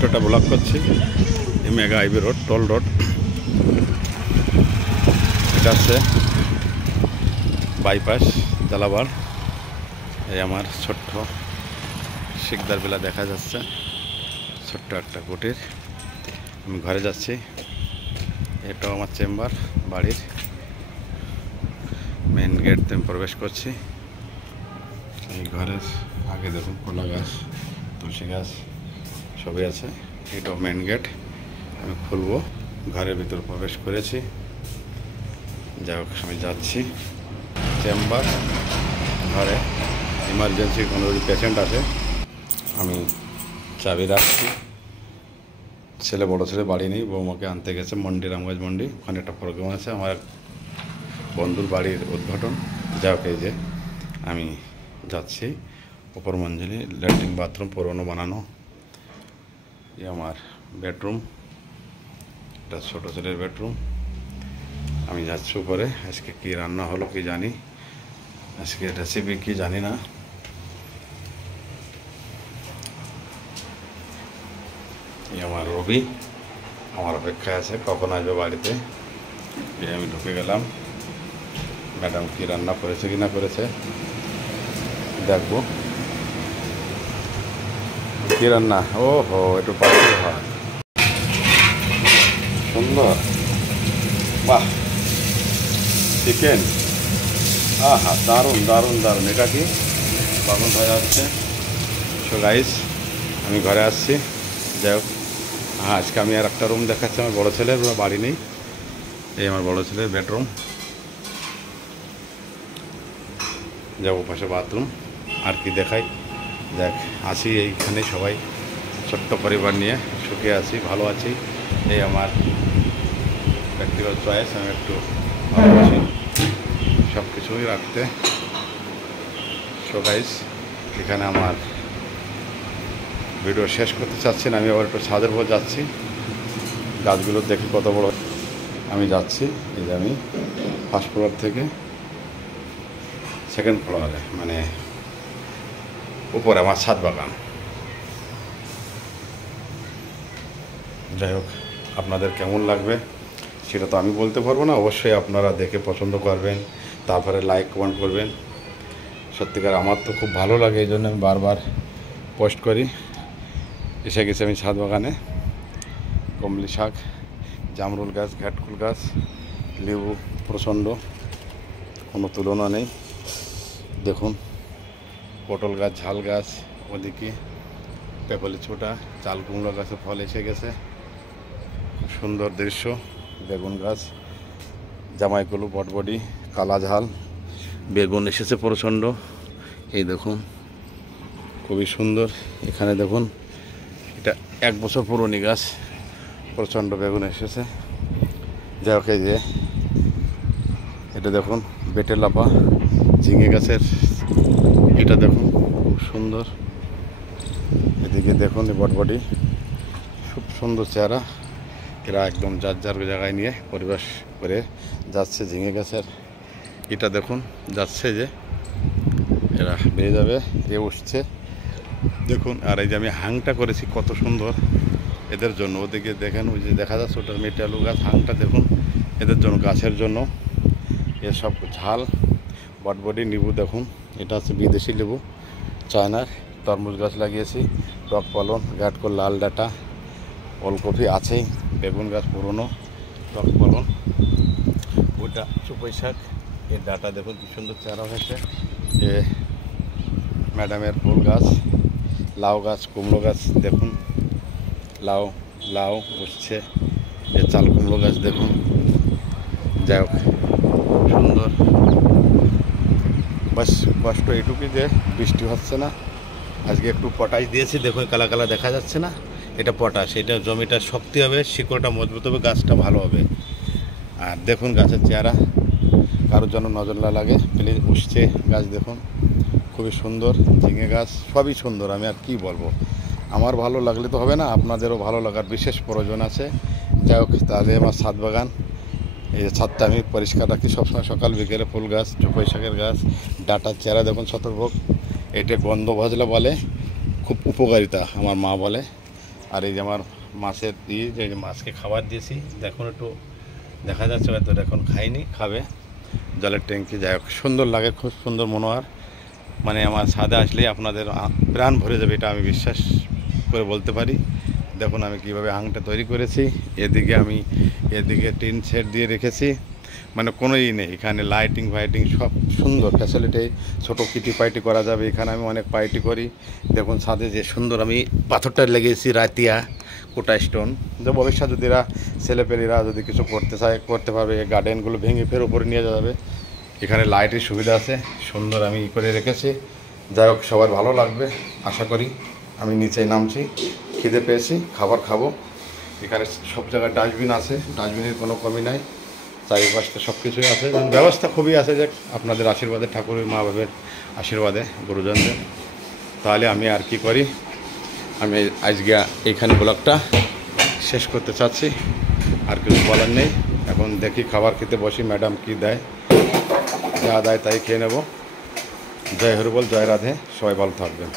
ছোট্ট একটা ব্লগ করছি। এই mega highway road, toll road, এটা হচ্ছে বাইপাস জালাবার। এই আমার ছোট্ট শিকদার বেলা দেখা যাচ্ছে, ছোট্ট একটা কুটির। আমি ঘরে যাচ্ছি, এটাও আমার চেম্বার, বাড়ির মেন গেট দিয়ে আমি প্রবেশ করছি। এই ঘরের আগে দেখুন কলা গাছ, তুলসী গাছ সবই আছে। এটাও মেন গেট, আমি খুলবো। ঘরের ভিতর প্রবেশ করেছি, যাই হোক আমি যাচ্ছি চেম্বার। ঘরে ইমার্জেন্সি কোনো যদি পেশেন্ট আছে, আমি চাবি রাখছি। ছেলে, বড় ছেলে বাড়ি নেই, বৌমাকে আনতে গেছে মন্ডি, রামগঞ্জ মন্ডি। ওখানে একটা প্রোগ্রাম আছে, আমার বন্ধুর বাড়ির উদ্ঘাটন। যাই হোক এই যে আমি যাচ্ছি উপর মঞ্জিলে। ল্যাট্রিন বাথরুম পুরনো বানানো। এই আমার বেডরুম, এটা ছোটো ছেলের বেডরুম। আমি যাচ্ছি উপরে। আজকে কী রান্না হলো কি জানি, আজকে রেসিপি কি জানি না। এই আমার রবি আমার অপেক্ষায় আছে, কখন আসবে বাড়িতে। এই আমি ঢুকে গেলাম। ম্যাডাম কি রান্না করেছে কি না করেছে দেখবো। কি রান্না? ও হো, একটু পাঠিয়ে হয়, সুন্দর। বাহ, চিকেন, হ্যাঁ, দারুণ দারুণ দারুণ। এটা কি বাগুন হয়ে যাচ্ছে। সো গাইস, আমি ঘরে আসছি। যাই হোক, হ্যাঁ, আজকে আমি আর একটা রুম দেখাচ্ছি আমার বড়ো ছেলের, বাড়ি নেই। এই আমার বড়ো ছেলের বেডরুম, যাবো পাশে বাথরুম। আর কি দেখাই, দেখ আসি এইখানে সবাই ছোট্ট পরিবার নিয়ে সুখে আছি, ভালো আছি। এই আমার ব্যক্তিগত চয়েস, আমি একটু ভালোবাসি সব কিছুই রাখতে। সো গাইস, এখানে আমার ভিডিও শেষ করতে চাচ্ছি না। আমি আবার একটু ছাদের উপর যাচ্ছি, গাছগুলো দেখি কত বড়। আমি যাচ্ছি, এই যে আমি ফার্স্ট ফ্লোর থেকে সেকেন্ড ফ্লোরে, মানে উপরে আমার ছাদ বাগান। যাই হোক, আপনাদের কেমন লাগবে সেটা তো আমি বলতে পারবো না। অবশ্যই আপনারা দেখে পছন্দ করবেন, তারপরে লাইক কমেন্ট করবেন। সত্যিকার আমার তো খুব ভালো লাগে, এই জন্য আমি বারবার পোস্ট করি। এসে গেছি আমি ছাদ বাগানে। কমলি শাক, জামরুল গাছ, ঘাটকুল গাছ, লেবু প্রচণ্ড, কোনো তুলনা নেই। দেখুন পটল গাছ, ঝাল গাছ, ওদিকে পেপলি ছোটা, চাল কুমড়ো গাছে ফল এসে গেছে। খুব সুন্দর দৃশ্য। বেগুন গাছ, জামাইকলু, বটবডি, কালা ঝাল, বেগুন এসেছে প্রচণ্ড। এই দেখুন খুবই সুন্দর। এখানে দেখুন, এটা 1 বছর পুরনো গাছ, প্রচণ্ড বেগুন এসেছে। যাই হোক, এই যে এটা দেখুন বেটে লাপা, ঝিঙে গাছের, এটা দেখুন খুব সুন্দর। এদিকে দেখুন বটবডি, খুব সুন্দর চেহারা। এরা একদম যার যার জায়গায় নিয়ে পরিবেশ করে যাচ্ছে। ঝিঙে গাছের এটা দেখুন যাচ্ছে, যে এরা বেরিয়ে যাবে, এ উঠছে দেখুন। আর এই যে আমি হাংটা করেছি কত সুন্দর এদের জন্য। ওদিকে দেখেন, ওই যে দেখা যাচ্ছে ওটার মেটালু গাছ, হাংটা দেখুন এদের জন্য, গাছের জন্য। এসব ঝাল, বটবডি, লেবু দেখুন, এটা হচ্ছে বিদেশি লেবু, চায়নার। তরমুজ গাছ লাগিয়েছি, টক পালন, ঘাটকল, লাল ডাঁটা, ওলকপি আছেই। বেগুন গাছ পুরনো, টক পালন, ওইটা চুপই শাক। এর ডাঁটা দেখুন কি সুন্দর চারা হয়েছে। এ ম্যাডামের ফুল গাছ, লাউ গাছ, কুমড়ো গাছ দেখুন, লাউ লাউ উঠছে। এ চাল কুমড়ো গাছ দেখুন। যাই হোক সুন্দর। বাস কষ্ট এইটুকুই যে বৃষ্টি হচ্ছে না। আজকে একটু পটাশ দিয়েছি, দেখুন কালা কালা দেখা যাচ্ছে না, এটা পটাশ। এটা জমিটা শক্তি হবে, শিকড়টা মজবুত হবে, গাছটা ভালো হবে। আর দেখুন গাছের চেহারা, কারোর জন্য নজর না লাগে প্লিজ। উঠছে গাছ দেখুন, খুবই সুন্দর। ঝিঙে গাছ সবই সুন্দর, আমি আর কি বলবো। আমার ভালো লাগলে তো হবে না, আপনাদেরও ভালো লাগার বিশেষ প্রয়োজন আছে। যাই হোক, তাহলে আমার ছাদ বাগান, এই ছাদটা আমি পরিষ্কার রাখি সবসময়, সকাল বিকেলে। ফুল গাছ, চুপই শাকের গাছ, ডাঁটার চেহারা দেখুন শতভোগ। এটা গন্ধ ভাজলা বলে, খুব উপকারিতা আমার মা বলে। আর এই যে আমার মাছের দিয়ে যে মাছকে খাবার দিয়েছি, দেখুন একটু দেখা যাচ্ছে হয়তো এখন খাইনি, খাবে। জলের ট্যাঙ্কি, যাই হোক সুন্দর লাগে, খুব সুন্দর মনোহর। মানে আমার ছাদে আসলেই আপনাদের প্রাণ ভরে যাবে, এটা আমি বিশ্বাস করে বলতে পারি। দেখুন আমি কিভাবে হাঁংটা তৈরি করেছি। এদিকে টিন শেড দিয়ে রেখেছি, মানে কোনো নেই এখানে, লাইটিং ফাইটিং সব সুন্দর ফ্যাসিলিটি। ছোটো কিটি পাইটি করা যাবে, এখানে আমি অনেক পাইটি করি। দেখুন ছাদে যে সুন্দর আমি পাথরটা লেগেছি রাতিয়া কোটা স্টোন, যে ভবিষ্যৎ যদি এরা ছেলেপেলেরা যদি কিছু করতে চায় করতে পারবে। এই গার্ডেনগুলো ভেঙে ফের উপরে নিয়ে যাবে। এখানে লাইটের সুবিধা আছে, সুন্দর আমি করে রেখেছি। যাই হোক সবার ভালো লাগবে আশা করি। আমি নিচে নামছি, খিদে পেয়েছি, খাবার খাবো। এখানে সব জায়গায় ডাস্টবিন আছে, ডাস্টবিনের কোনো কমি নাই। চারিপাশটা সব কিছুই আছে, ব্যবস্থা খুবই আছে। যে আপনাদের আশীর্বাদে, ঠাকুরের মা বাবার আশীর্বাদে, গুরুজনদের। তাহলে আমি আর কি করি, আমি আজকে এইখানে ব্লগটা শেষ করতে চাচ্ছি। আর কিছু বলার নেই। এখন দেখি খাবার খেতে বসি, ম্যাডাম কি দেয়, যা দেয় তাই খেয়ে নেব। জয় হরিবল, জয় রাধে, সবাই ভালো থাকবেন।